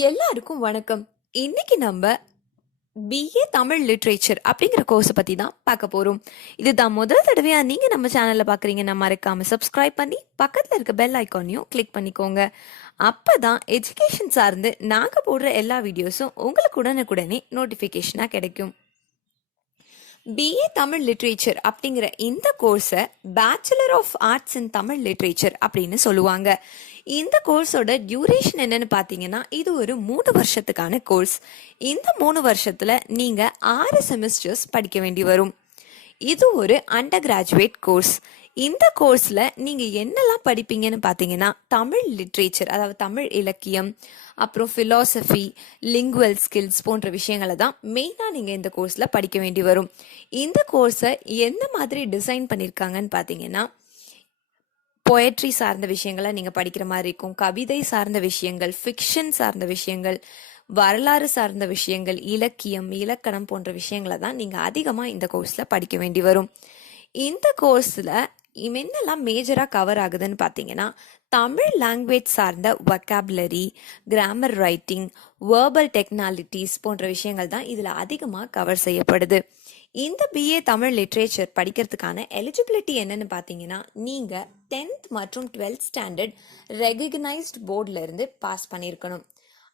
எல்லாருக்கும் வணக்கம். இன்னைக்கு நம்ம பிஏ தமிழ் லிட்ரேச்சர் அப்படிங்கிற கோர்ஸை பற்றி தான் பார்க்க போகிறோம். இதுதான் முதல் தடவையாக நீங்கள் நம்ம சேனலில் பார்க்குறீங்கன்னா மறக்காமல் சப்ஸ்கிரைப் பண்ணி பக்கத்தில் இருக்க பெல் ஐக்கானையும் கிளிக் பண்ணிக்கோங்க. அப்போ தான் எஜுகேஷன் சார்ந்து நாங்கள் போடுற எல்லா வீடியோஸும் உங்களுக்கு உடனுக்குடனே நோட்டிஃபிகேஷனாக கிடைக்கும். பிஏ தமிழ் லிட்ரேச்சர் அப்படிங்கிற இந்த கோர்ஸை bachelor of arts in Tamil literature அப்படின்னு சொல்லுவாங்க. இந்த கோர்ஸோட டியூரேஷன் என்னன்னு பார்த்தீங்கன்னா, இது ஒரு 3 வருஷத்துக்கான கோர்ஸ். இந்த 3 வருஷத்துல நீங்க 6 செமஸ்டர்ஸ் படிக்க வேண்டி வரும். இது ஒரு அண்டர் கிராஜுவேட் கோர்ஸ். இந்த கோர்ஸில் நீங்கள் என்னெல்லாம் படிப்பீங்கன்னு பார்த்தீங்கன்னா, தமிழ் லிட்ரேச்சர், அதாவது தமிழ் இலக்கியம், அப்புறம் ஃபிலாசபி, லிங்குவல் ஸ்கில்ஸ் போன்ற விஷயங்களை தான் மெயினாக நீங்கள் இந்த கோர்ஸில் படிக்க வேண்டி வரும். இந்த கோர்ஸை எந்த மாதிரி டிசைன் பண்ணியிருக்காங்கன்னு பார்த்தீங்கன்னா, பொயட்ரி சார்ந்த விஷயங்களை நீங்கள் படிக்கிற மாதிரி இருக்கும், கவிதை சார்ந்த விஷயங்கள், ஃபிக்ஷன் சார்ந்த விஷயங்கள், வரலாறு சார்ந்த விஷயங்கள், இலக்கியம், இலக்கணம் போன்ற விஷயங்களை தான் நீங்கள் அதிகமாக இந்த கோர்ஸில் படிக்க வேண்டி வரும். இந்த கோர்ஸில் என்னெல்லாம் மேஜராக கவர் ஆகுதுன்னு பார்த்தீங்கன்னா, தமிழ் லாங்குவேஜ் சார்ந்த வொக்காபுலரி, கிராமர் ரைட்டிங், வேர்பல் டெக்னாலிட்டிஸ் போன்ற விஷயங்கள் தான் இதில் அதிகமாக கவர் செய்யப்படுது. இந்த பிஏ தமிழ் லிட்ரேச்சர் படிக்கிறதுக்கான எலிஜிபிலிட்டி என்னன்னு பார்த்தீங்கன்னா, நீங்கள் 10th மற்றும் 12th ஸ்டாண்டர்ட் ரெகக்னைஸ்ட் போர்டில் இருந்து பாஸ் பண்ணியிருக்கணும்.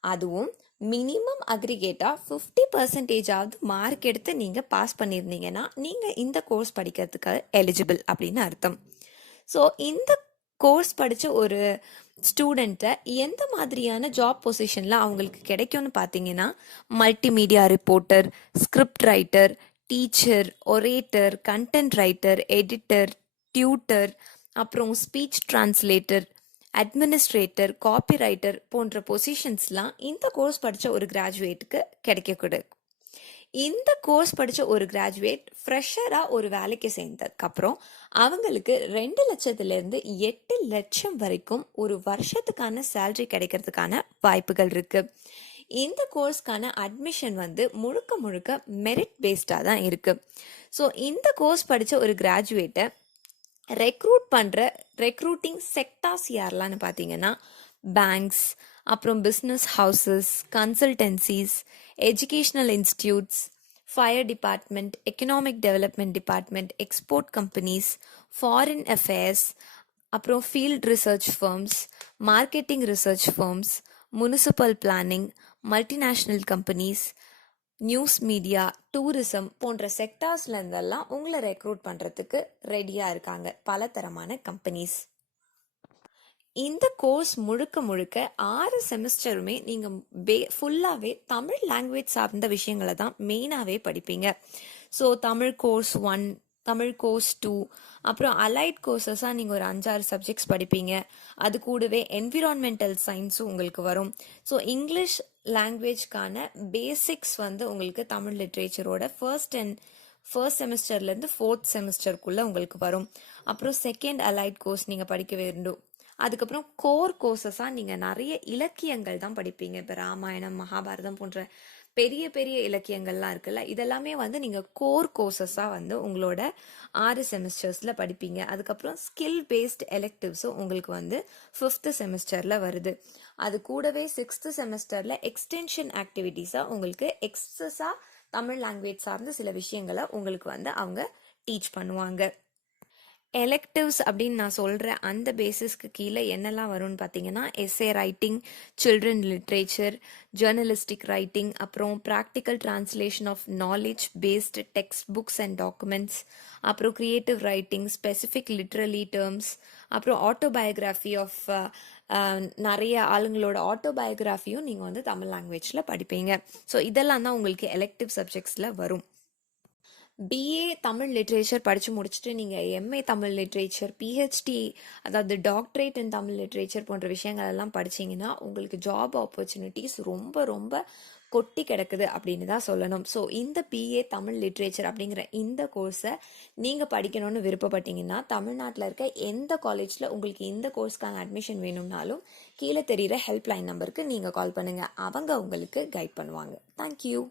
அதுவும் மினிமம் அக்ரிகேட்டாக 50% மார்க் எடுத்து நீங்கள் பாஸ் பண்ணியிருந்தீங்கன்னா நீங்கள் இந்த கோர்ஸ் படிக்கிறதுக்கு எலிஜிபிள் அப்படின்னு அர்த்தம். ஸோ இந்த கோர்ஸ் படித்த ஒரு ஸ்டூடெண்ட்டை எந்த மாதிரியான ஜாப் பொசிஷனில் அவங்களுக்கு கிடைக்கும்னு பார்த்தீங்கன்னா, multimedia reporter, script writer, teacher, orator, content writer, editor, tutor, அப்புறம் ஸ்பீச் டிரான்ஸ்லேட்டர், அட்மினிஸ்ட்ரேட்டர், காப்பிரைட்டர் போன்ற பொசிஷன்ஸ்லாம் இந்த கோர்ஸ் படித்த ஒரு கிராஜுவேட்டுக்கு கிடைக்கக்கூடாது. இந்த கோர்ஸ் படித்த ஒரு கிராஜுவேட் ஃப்ரெஷராக ஒரு வேலைக்கு சேர்ந்ததுக்கப்புறம் அவங்களுக்கு 2 லட்சத்துலேருந்து 8 லட்சம் வரைக்கும் ஒரு வருஷத்துக்கான சேலரி கிடைக்கிறதுக்கான வாய்ப்புகள் இருக்குது. இந்த கோர்ஸ்க்கான அட்மிஷன் முழுக்க முழுக்க மெரிட் பேஸ்டாக தான் இருக்குது. ஸோ இந்த கோர்ஸ் படித்த ஒரு கிராஜுவேட்டை ரெக்ரூட் பண்ணுற ரெக்ரூட்டிங் செக்டார்ஸ் யாரெல்லாம்னு பார்த்தீங்கன்னா, பேங்க்ஸ், அப்புறம் business houses, consultancies, educational institutes, fire department, economic development department, export companies, foreign affairs, அப்புறம் field research firms, marketing research firms, municipal planning, multinational companies, news media, tourism போன்ற செக்டார்ஸ்ல இருந்தெல்லாம் உங்களை recruit பண்ணுறதுக்கு ரெடியாக இருக்காங்க பல தரமான கம்பெனிஸ். இந்த கோர்ஸ் முழுக்க முழுக்க 6 செமஸ்டருமே நீங்கள் ஃபுல்லாகவே தமிழ் லாங்குவேஜ் சார்ந்த விஷயங்களை தான் மெயினாகவே படிப்பீங்க. So Tamil course 1, Tamil course 2, அப்புறம் அலைட் கோர்சஸாக நீங்கள் ஒரு 5-6 சப்ஜெக்ட்ஸ் படிப்பீங்க. அது கூடவே என்விரான்மெண்டல் சயின்ஸும் உங்களுக்கு வரும். ஸோ இங்கிலீஷ் லாங்குவேஜ்க்கான பேசிக்ஸ் உங்களுக்கு தமிழ் லிட்ரேச்சரோட ஃபர்ஸ்ட் செமஸ்டர்லேருந்து 4th செமஸ்டருக்குள்ளே உங்களுக்கு வரும். அப்புறம் செகண்ட் அலைட் கோர்ஸ் நீங்கள் படிக்க வேண்டும். அதுக்கப்புறம் கோர் கோர்சஸாக நீங்கள் நிறைய இலக்கியங்கள் தான் படிப்பீங்க. இப்போ ராமாயணம், மகாபாரதம் போன்ற பெரிய பெரிய இலக்கியங்கள்லாம் இருக்குல்ல, இதெல்லாமே நீங்கள் கோர் கோர்சஸாக உங்களோட 6 செமஸ்டர்ஸில் படிப்பீங்க. அதுக்கப்புறம் ஸ்கில் பேஸ்ட் எலெக்டிவ்ஸும் உங்களுக்கு 5th செமஸ்டரில் வருது. அது கூடவே 6th செமஸ்டரில் எக்ஸ்டென்ஷன் ஆக்டிவிட்டீஸாக உங்களுக்கு எக்ஸஸாக தமிழ் லாங்குவேஜ் சார்ந்த சில விஷயங்களை உங்களுக்கு அவங்க டீச் பண்ணுவாங்க. எலெக்டிவ்ஸ் அப்படின்னு நான் சொல்கிற அந்த பேசிஸ்க்கு கீழே என்னெல்லாம் வரும்னு பார்த்தீங்கன்னா, essay writing, children literature, journalistic writing, அப்புறம் practical translation of knowledge based text books and documents, அப்புறம் creative writing, specific literary terms, அப்புறம் ஆட்டோபயோகிராஃபி ஆஃப் நிறைய ஆளுங்களோட ஆட்டோபயோகிராஃபியும் நீங்கள் தமிழ் லாங்குவேஜில் படிப்பீங்க. ஸோ இதெல்லாம் தான் உங்களுக்கு எலெக்டிவ் சப்ஜெக்ட்ஸில் வரும். பிஏ தமிழ் லிட்ரேச்சர் படித்து முடிச்சுட்டு நீங்கள் எம்ஏ தமிழ் லிட்ரேச்சர், பிஹெச்டி அதாவது டாக்டரேட் இன் தமிழ் லிட்ரேச்சர் போன்ற விஷயங்கள் எல்லாம் படிச்சிங்கன்னா உங்களுக்கு ஜாப் ஆப்பர்ச்சுனிட்டிஸ் ரொம்ப ரொம்ப கொட்டி கிடக்குது அப்படின்னு தான் சொல்லணும். ஸோ இந்த பிஏ தமிழ் லிட்ரேச்சர் அப்படிங்கிற இந்த கோர்ஸை நீங்கள் படிக்கணும்னு விருப்பப்பட்டீங்கன்னா, தமிழ்நாட்டில் இருக்க எந்த காலேஜில் உங்களுக்கு இந்த கோர்ஸ்க்கான அட்மிஷன் வேணும்னாலும் கீழே தெரிகிற ஹெல்ப்லைன் நம்பருக்கு நீங்கள் கால் பண்ணுங்கள். அவங்க உங்களுக்கு கைட் பண்ணுவாங்க. தேங்க்யூ.